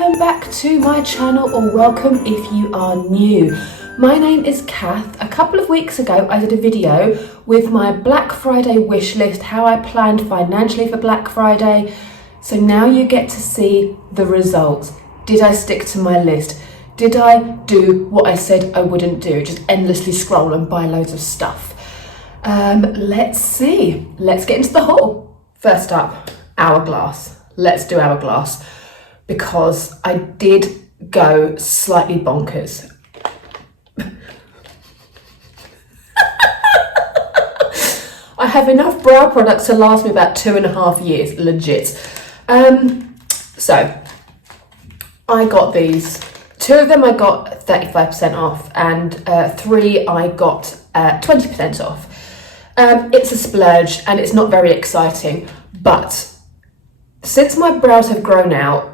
Welcome back to my channel, or welcome if you are new. My name is Kath. A couple of weeks ago I did a video with my Black Friday wish list, how I planned financially for Black Friday. So now you get to see the results. Did I stick to my list? Did I do what I said I wouldn't do? Just endlessly scroll and buy loads of stuff. Let's see. Let's get into the haul. First up, Hourglass. Let's do Hourglass because I did go slightly bonkers. I have enough brow products to last me about 2.5 years, legit. So I got these. 2 of them I got 35% off, and 3 I got 20% off. It's a splurge and it's not very exciting, but since my brows have grown out,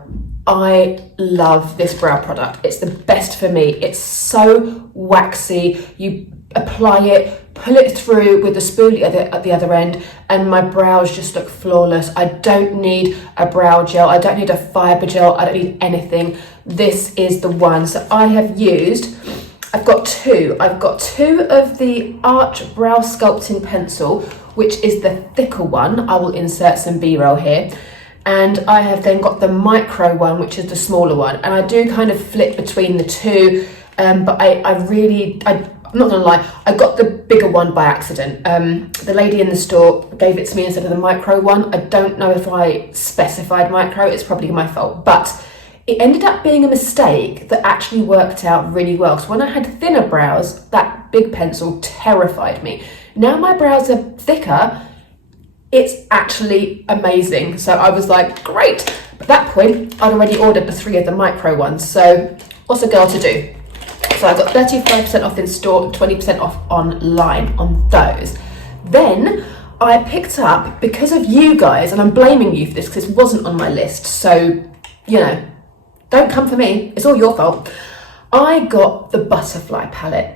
I love this brow product. It's the best for me. It's so waxy. You apply it, pull it through with the spoolie at the other end, and my brows just look flawless. I don't need a brow gel. I don't need a fiber gel. I don't need anything. This is the one. So I have used, I've got 2. I've got 2 of the Arch Brow Sculpting Pencil, which is the thicker one. I will insert some B-roll here. And I have then got the micro one, which is the smaller one. And I do kind of flip between the 2, but I'm not gonna lie, I got the bigger one by accident. The lady in the store gave it to me instead of the micro one. I don't know if I specified micro, it's probably my fault, but it ended up being a mistake that actually worked out really well. Because when I had thinner brows, that big pencil terrified me. Now my brows are thicker, it's actually amazing. So I was like, great. At that point, I'd already ordered the 3 of the micro ones. So what's a girl to do? So I got 35% off in store and 20% off online on those. Then I picked up, because of you guys, and I'm blaming you for this because it wasn't on my list. So, you know, don't come for me. It's all your fault. I got the butterfly palette.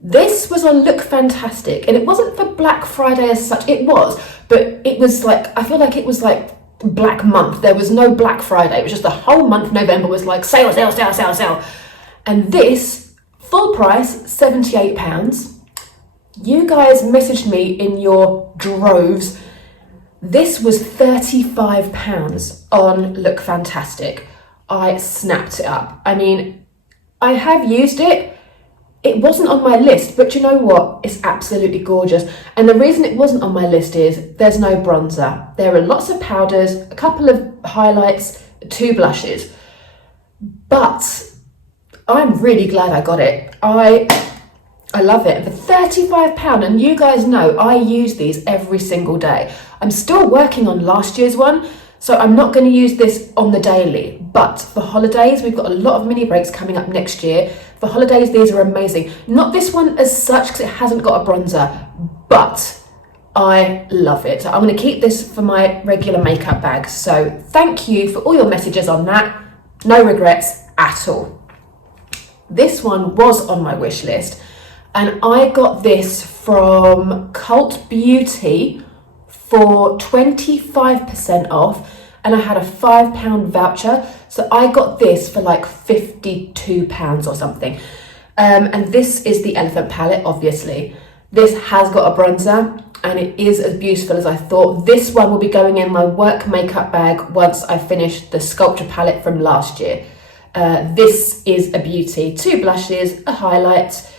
This was on Look Fantastic, and it wasn't for Black Friday as such. It was, but it was like, I feel like it was like Black Month. There was no Black Friday. It was just the whole month. November was like sale, sale, sale, sale, sale. And this, full price, £78. You guys messaged me in your droves. This was £35 on Look Fantastic. I snapped it up. I mean, I have used it. It wasn't on my list, but you know what? It's absolutely gorgeous. And the reason it wasn't on my list is there's no bronzer. There are lots of powders, a couple of highlights, 2 blushes. But I'm really glad I got it. I love it. For £35, and you guys know I use these every single day. I'm still working on last year's one, so I'm not going to use this on the daily. But for holidays, we've got a lot of mini breaks coming up next year. For holidays, these are amazing. Not this one as such, because it hasn't got a bronzer, but I love it. So I'm going to keep this for my regular makeup bag. So thank you for all your messages on that. No regrets at all. This one was on my wish list, and I got this from Cult Beauty for 25% off, and I had a £5 voucher, so I got this for like £52 or something. And this is the Elephant palette, obviously. This has got a bronzer, and it is as beautiful as I thought. This one will be going in my work makeup bag once I finish the Sculpture palette from last year. This is a beauty. 2 blushes, a highlight,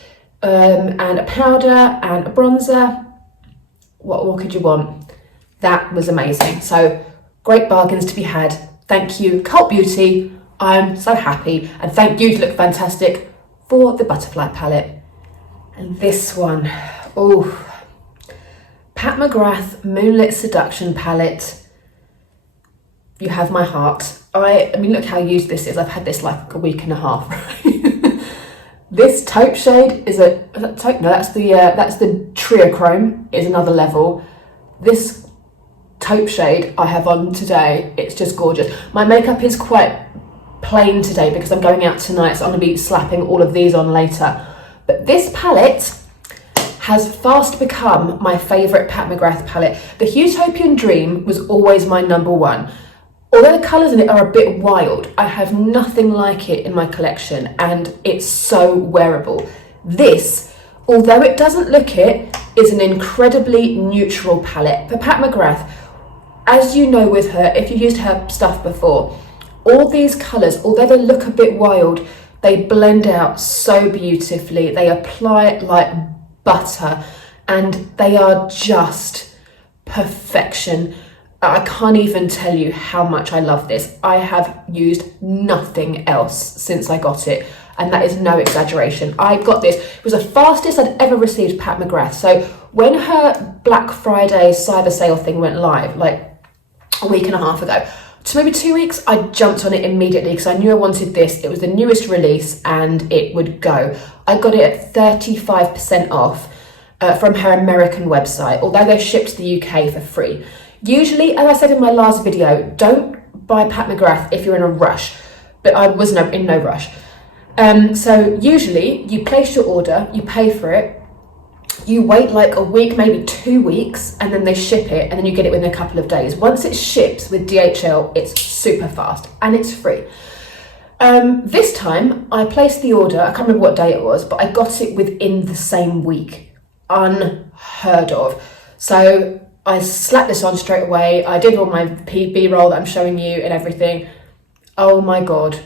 and a powder and a bronzer. What more could you want? That was amazing. So great bargains to be had. Thank you, Cult Beauty. I'm so happy. And thank you to Look Fantastic for the butterfly palette. And this one, oh, Pat McGrath Moonlit Seduction palette. You have my heart. I mean, look how used this is. I've had this like a week and a half. This taupe shade is taupe? No, that's the Triochrome. Is another level. This taupe shade I have on today, it's just gorgeous. My makeup is quite plain today because I'm going out tonight, so I'm going to be slapping all of these on later. But this palette has fast become my favourite Pat McGrath palette. The Utopian Dream was always my number one. Although the colours in it are a bit wild, I have nothing like it in my collection, and it's so wearable. This, although it doesn't look it, is an incredibly neutral palette. For Pat McGrath, as you know with her, if you used her stuff before, all these colours, although they look a bit wild, they blend out so beautifully. They apply it like butter, and they are just perfection. I can't even tell you how much I love this. I have used nothing else since I got it, and that is no exaggeration. I got this, it was the fastest I'd ever received Pat McGrath. So when her Black Friday cyber sale thing went live, like a week and a half ago, so maybe 2 weeks, I jumped on it immediately because I knew I wanted this. It was the newest release and it would go. I got it at 35% off from her American website, although they shipped to the UK for free. Usually, as I said in my last video, don't buy Pat McGrath if you're in a rush, but I was in no rush. So usually you place your order, you pay for it, you wait like a week, maybe 2 weeks, and then they ship it, and then you get it within a couple of days. Once it ships with DHL, it's super fast and it's free. This time I placed the order, I can't remember what day it was, but I got it within the same week. Unheard of. So I slapped this on straight away. I did all my PB roll that I'm showing you and everything. Oh my God.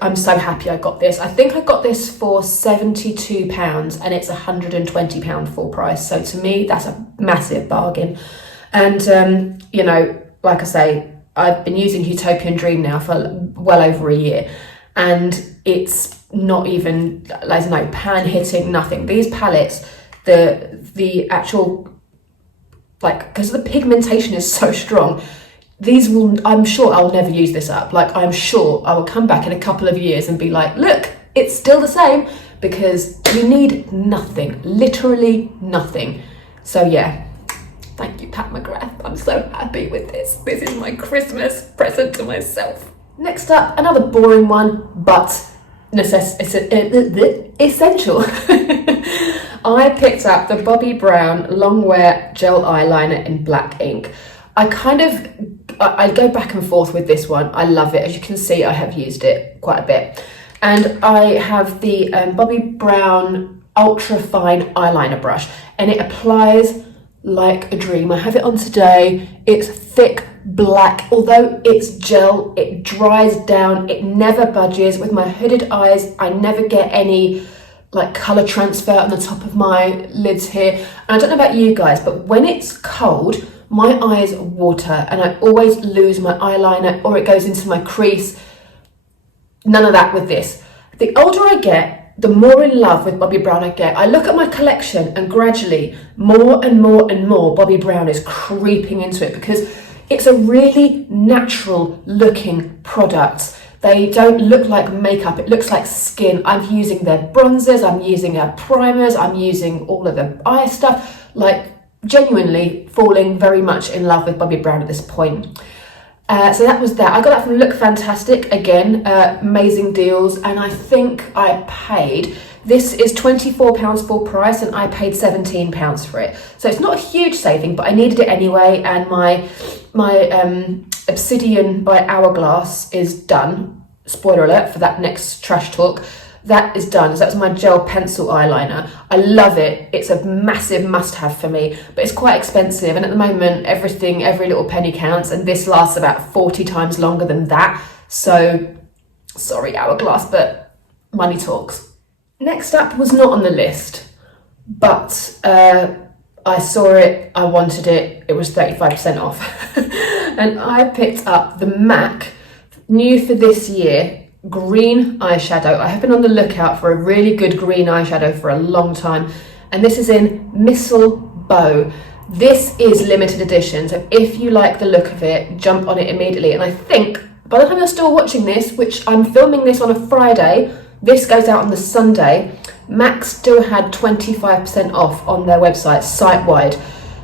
I'm so happy I got this. I think I got this for £72 and it's £120 full price. So to me, that's a massive bargain. And, you know, like I say, I've been using Utopian Dream now for well over a year, and it's not even, there's no pan hitting, nothing. These palettes, the actual, like, because the pigmentation is so strong, these will, I'm sure I'll never use this up. Like, I'm sure I will come back in a couple of years and be like, look, it's still the same, because you need nothing, literally nothing. So yeah, thank you, Pat McGrath. I'm so happy with this. This is my Christmas present to myself. Next up, another boring one, but essential. I picked up the Bobbi Brown Longwear Gel Eyeliner in black ink. I go back and forth with this one. I love it. As you can see, I have used it quite a bit. And I have the Bobbi Brown Ultra Fine Eyeliner Brush, and it applies like a dream. I have it on today. It's thick black. Although it's gel, it dries down. It never budges. With my hooded eyes, I never get any like colour transfer on the top of my lids here. And I don't know about you guys, but when it's cold, my eyes water and I always lose my eyeliner, or it goes into my crease. None of that with this. The older I get, the more in love with Bobbi Brown I get. I look at my collection and gradually more and more and more Bobbi Brown is creeping into it, because it's a really natural looking product. They don't look like makeup, it looks like skin. I'm using their bronzers, I'm using their primers, I'm using all of the eye stuff, like genuinely falling very much in love with Bobbi Brown at this point. So that was that. I got that from Look Fantastic, again, amazing deals, and I think I paid, this is £24 full price and I paid £17 for it. So it's not a huge saving, but I needed it anyway, and my Obsidian by Hourglass is done. Spoiler alert for that next trash talk. That is done. So that's my gel pencil eyeliner. I love it. It's a massive must-have for me, but it's quite expensive. And at the moment, every little penny counts, and this lasts about 40 times longer than that. So, sorry, Hourglass, but money talks. Next up was not on the list, but I saw it, I wanted it, it was 35% off. And I picked up the MAC, new for this year, green eyeshadow. I have been on the lookout for a really good green eyeshadow for a long time, and this is in Missile Bow. This is limited edition, so if you like the look of it, jump on it immediately. And I think by the time you're still watching this, which I'm filming this on a Friday, this goes out on the Sunday, MAC still had 25% off on their website site-wide.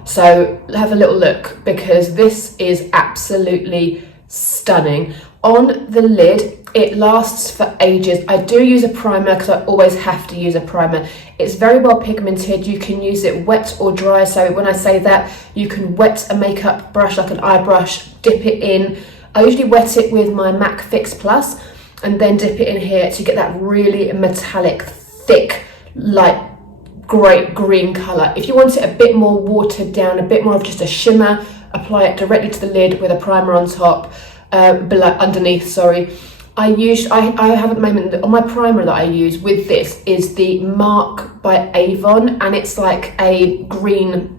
So have a little look, because this is absolutely stunning. On the lid, it lasts for ages. I do use a primer because I always have to use a primer. It's very well pigmented. You can use it wet or dry. So when I say that, you can wet a makeup brush like an eye brush, dip it in, I usually wet it with my MAC Fix Plus and then dip it in here to get that really metallic, thick, like great green colour. If you want it a bit more watered down, a bit more of just a shimmer, apply it directly to the lid with a primer on top, underneath, sorry. I have at the moment, on my primer that I use with this is the Mark by Avon, and it's like a green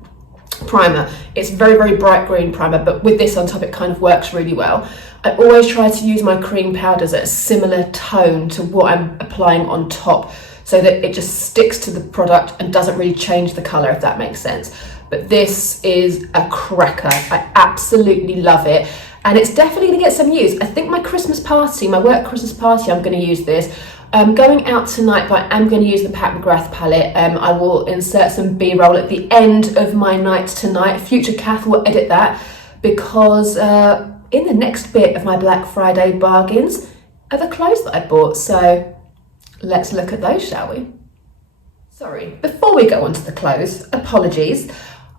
primer. It's very, very bright green primer, but with this on top, it kind of works really well. I always try to use my cream powders at a similar tone to what I'm applying on top, so that it just sticks to the product and doesn't really change the colour, if that makes sense. But this is a cracker. I absolutely love it. And it's definitely going to get some use. I think my Christmas party, my work Christmas party, I'm going to use this. I'm going out tonight, but I'm going to use the Pat McGrath palette. I will insert some B-roll at the end of my night tonight. Future Kath will edit that, because in the next bit of my Black Friday bargains are the clothes that I bought. So let's look at those, shall we? Sorry, before we go on to the clothes, apologies.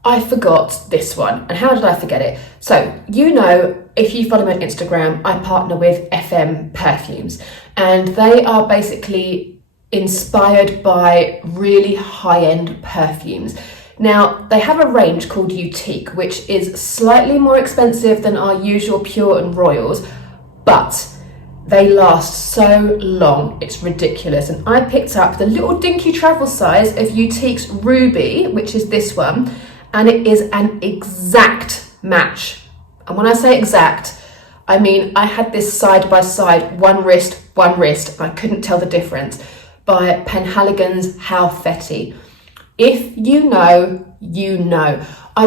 I forgot this one. And how did I forget it? So, you know, if you follow me on Instagram, I partner with FM Perfumes, and they are basically inspired by really high-end perfumes. Now, they have a range called Boutique, which is slightly more expensive than our usual Pure and Royals, but they last so long, it's ridiculous. And I picked up the little dinky travel size of Boutique's Ruby, which is this one, and it is an exact match. And when I say exact, I mean I had this side by side, one wrist, and I couldn't tell the difference, by Penhaligon's How Fetty. If you know, you know. I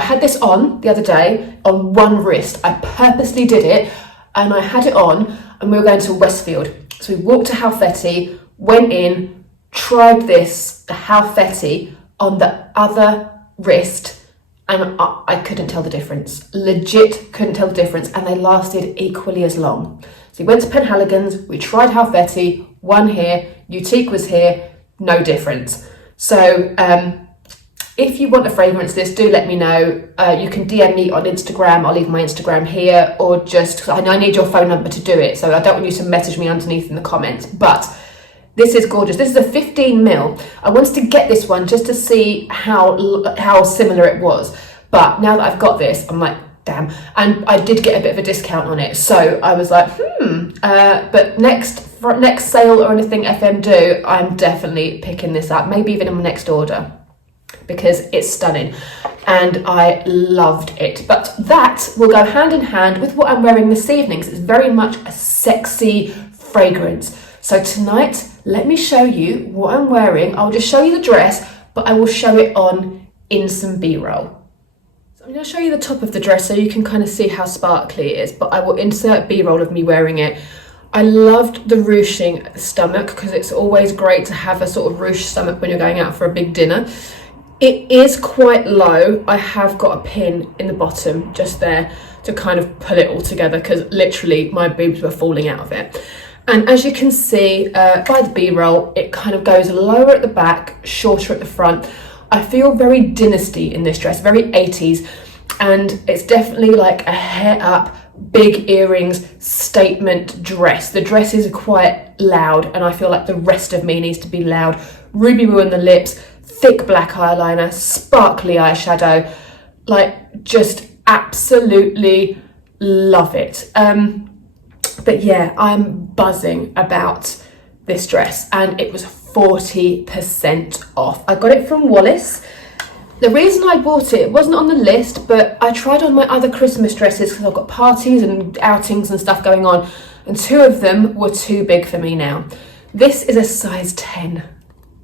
had this on the other day on one wrist. I purposely did it, and I had it on, and we were going to Westfield. So we walked to How Fetty, went in, tried this, the How Fetty, on the other wrist, and I couldn't tell the difference. Legit couldn't tell the difference, and they lasted equally as long. So we went to Penhaligon's, we tried How Fetty, one here, Boutique was here, no difference. So if you want a fragrance list, do let me know. You can DM me on Instagram. I'll leave my Instagram here, or just, I need your phone number to do it, so I don't want you to message me underneath in the comments. But this is gorgeous. This is a 15ml. I wanted to get this one just to see how similar it was. But now that I've got this, I'm like, damn. And I did get a bit of a discount on it. So I was like, but next sale or anything FM do, I'm definitely picking this up. Maybe even in my next order, because it's stunning and I loved it. But that will go hand in hand with what I'm wearing this evening, because it's very much a sexy fragrance. So tonight, let me show you what I'm wearing. I'll just show you the dress, but I will show it on in some B-roll. So I'm going to show you the top of the dress so you can kind of see how sparkly it is, but I will insert B-roll of me wearing it. I loved the ruching at the stomach, because it's always great to have a sort of ruched stomach when you're going out for a big dinner. It is quite low. I have got a pin in the bottom just there to kind of pull it all together, because literally my boobs were falling out of it. And as you can see by the B-roll, it kind of goes lower at the back, shorter at the front. I feel very dynasty in this dress, very 80s. And it's definitely like a hair up, big earrings, statement dress. The dress is quite loud, and I feel like the rest of me needs to be loud. Ruby woo on the lips, thick black eyeliner, sparkly eyeshadow. Like, just absolutely love it. But yeah, I'm buzzing about this dress, and it was 40% off. I got it from Wallace. The reason I bought it wasn't on the list, but I tried on my other Christmas dresses because I've got parties and outings and stuff going on, and two of them were too big for me now. This is a size 10.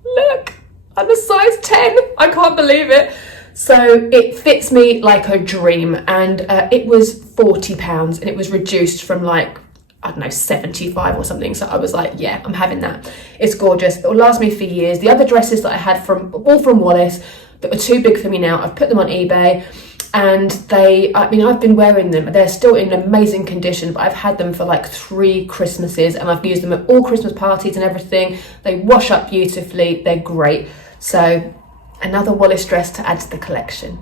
Look, I'm a size 10. I can't believe it. So it fits me like a dream, and it was £40, and it was reduced from like, I don't know, 75 or something. So I was like, yeah, I'm having that. It's gorgeous. It will last me for years. The other dresses that I had all from Wallace that were too big for me now, I've put them on eBay, and I've been wearing them. They're still in amazing condition, but I've had them for like 3 Christmases, and I've used them at all Christmas parties and everything. They wash up beautifully. They're great. So another Wallace dress to add to the collection.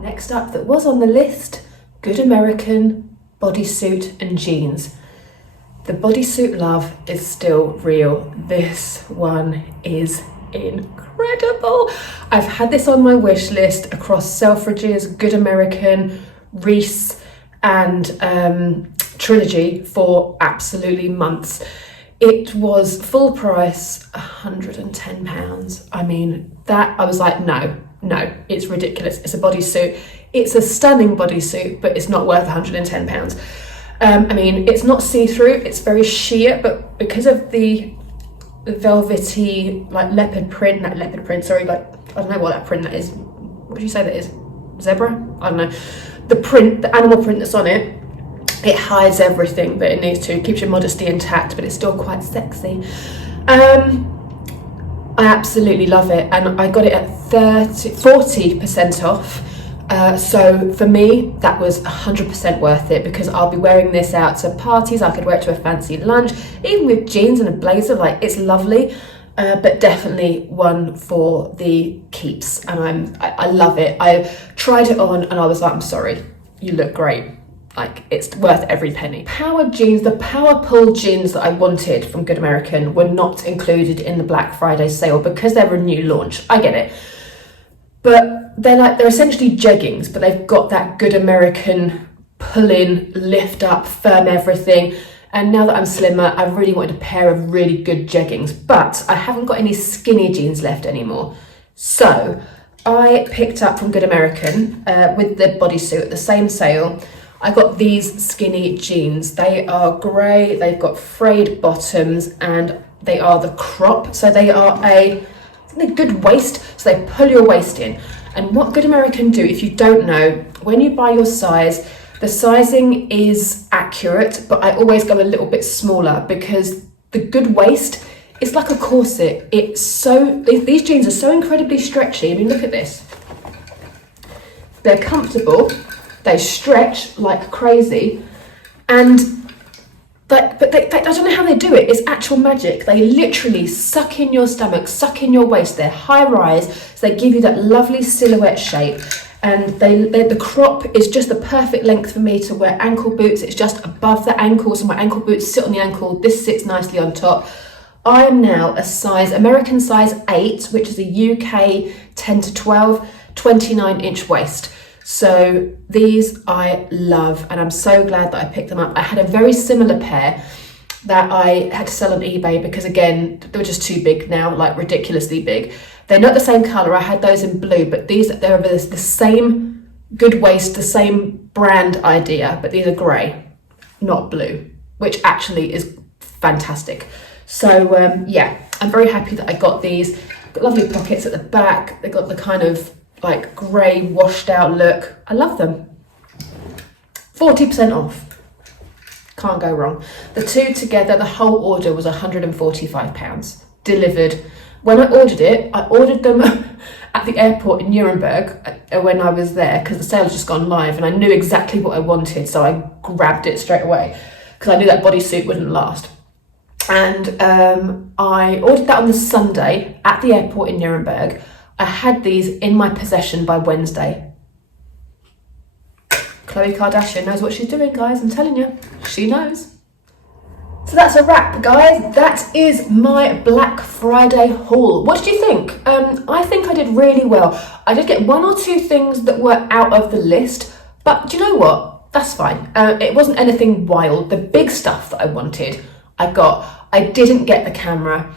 Next up that was on the list, Good American bodysuit and jeans. The bodysuit love is still real. This one is incredible. I've had this on my wish list across Selfridges, Good American, Reese and Trilogy for absolutely months. It was full price, £110. I mean, that I was like, no, it's ridiculous. It's a bodysuit. It's a stunning bodysuit, but it's not worth £110. I mean, it's not see-through, it's very sheer, but because of the velvety, like leopard print, like I don't know what that print that is. What would you say that is? Zebra? I don't know. The print, the animal print that's on it, it hides everything that it needs to, keeps your modesty intact, but it's still quite sexy. I absolutely love it, and I got it at 40% off. So for me, that was 100% worth it, because I'll be wearing this out to parties. I could wear it to a fancy lunch, even with jeans and a blazer. Like, it's lovely, but definitely one for the keeps. And I love it. I tried it on and I was like, I'm sorry, you look great. Like, it's worth every penny. Power jeans, the power pull jeans that I wanted from Good American were not included in the Black Friday sale because they were a new launch. I get it. But they're essentially jeggings, but they've got that Good American pull-in, lift up, firm everything. And now that I'm slimmer, I really wanted a pair of really good jeggings, but I haven't got any skinny jeans left anymore. So I picked up from Good American with the bodysuit at the same sale. I got these skinny jeans. They are grey, they've got frayed bottoms, and they are the crop. So they are a good waist, so they pull your waist in. And what Good American do, if you don't know, when you buy your size, the sizing is accurate, but I always go a little bit smaller because the good waist, it's like a corset. These jeans are so incredibly stretchy. I mean, look at this. They're comfortable, they stretch like crazy, and I don't know how they do it. It's actual magic. They literally suck in your stomach, suck in your waist. They're high rise, so they give you that lovely silhouette shape. And the crop is just the perfect length for me to wear ankle boots. It's just above the ankle, so my ankle boots sit on the ankle. This sits nicely on top. I am now a American size 8, which is a UK 10 to 12, 29-inch waist. So these I love, and I'm so glad that I picked them up. I had a very similar pair that I had to sell on eBay because, again, they were just too big now, like ridiculously big. They're not the same colour. I had those in blue, but they're the same good waist, the same brand idea, but these are grey, not blue, which actually is fantastic. So yeah, I'm very happy that I got these. Got lovely pockets at the back. They got the kind of like grey washed out look. I love them. 40% off. Can't go wrong. The two together, the whole order was £145 delivered. When I ordered them at the airport in Nuremberg when I was there, because the sale had just gone live and I knew exactly what I wanted, so I grabbed it straight away because I knew that bodysuit wouldn't last. And I ordered that on the Sunday at the airport in Nuremberg. I had these in my possession by Wednesday. Khloe Kardashian knows what she's doing, guys. I'm telling you, she knows. So that's a wrap, guys. That is my Black Friday haul. What did you think? I think I did really well. I did get one or two things that were out of the list, but do you know what? That's fine. It wasn't anything wild. The big stuff that I wanted, I got. I didn't get the camera.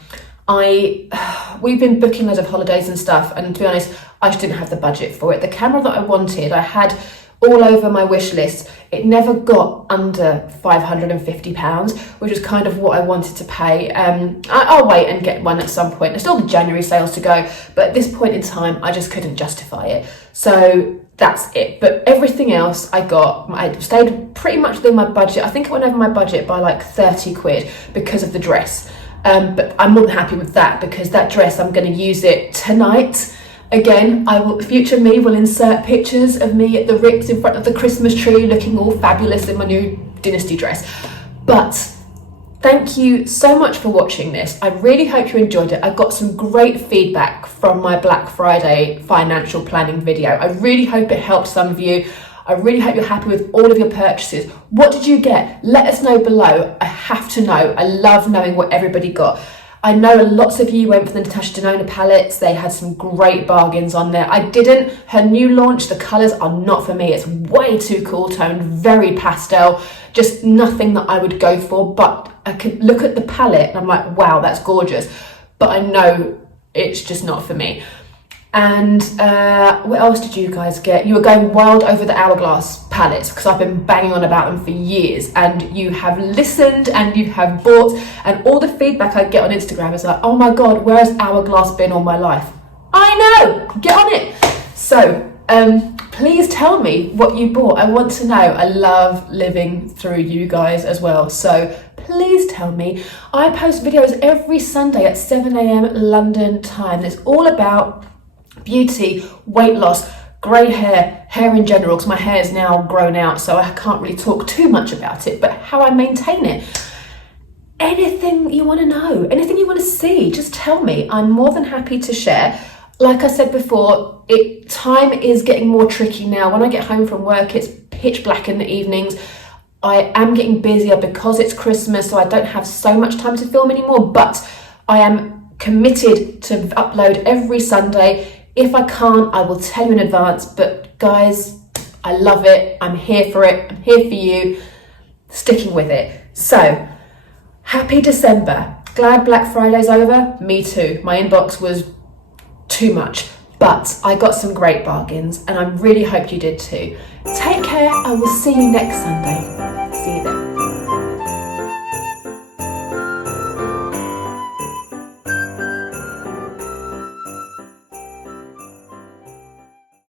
We've been booking loads of holidays and stuff, and to be honest, I just didn't have the budget for it. The camera that I wanted, I had all over my wish list. It never got under £550, which is kind of what I wanted to pay. I'll wait and get one at some point. There's still the January sales to go, but at this point in time, I just couldn't justify it. So that's it. But everything else I got, I stayed pretty much within my budget. I think I went over my budget by like 30 quid because of the dress. But I'm more than happy with that because that dress, I'm going to use it tonight. Again, future me will insert pictures of me at the Ritz in front of the Christmas tree looking all fabulous in my new Dynasty dress. But thank you so much for watching this. I really hope you enjoyed it. I got some great feedback from my Black Friday financial planning video. I really hope it helped some of you. I really hope you're happy with all of your purchases. What did you get? Let us know below. I have to know. I love knowing what everybody got. I know lots of you went for the Natasha Denona palettes. They had some great bargains on there. I didn't. Her new launch, the colours are not for me. It's way too cool toned, very pastel, just nothing that I would go for. But I could look at the palette and I'm like, wow, that's gorgeous. But I know it's just not for me. And what else did you guys get? You were going wild over the Hourglass palettes because I've been banging on about them for years, and you have listened and you have bought, and all the feedback I get on Instagram is like, oh my god, where has Hourglass been all my life? I know, get on it. So please tell me what you bought. I want to know. I love living through you guys as well, so please tell me. I post videos every Sunday at 7 a.m. London time. It's all about beauty, weight loss, grey hair, hair in general, because my hair is now grown out, so I can't really talk too much about it, but how I maintain it. Anything you want to know, anything you want to see, just tell me. I'm more than happy to share. Like I said before, time is getting more tricky now. When I get home from work, it's pitch black in the evenings. I am getting busier because it's Christmas, so I don't have so much time to film anymore, but I am committed to upload every Sunday. If I can't, I will tell you in advance, but guys, I love it. I'm here for it. I'm here for you. Sticking with it. So, happy December. Glad Black Friday's over. Me too. My inbox was too much, but I got some great bargains, and I really hope you did too. Take care. I will see you next Sunday.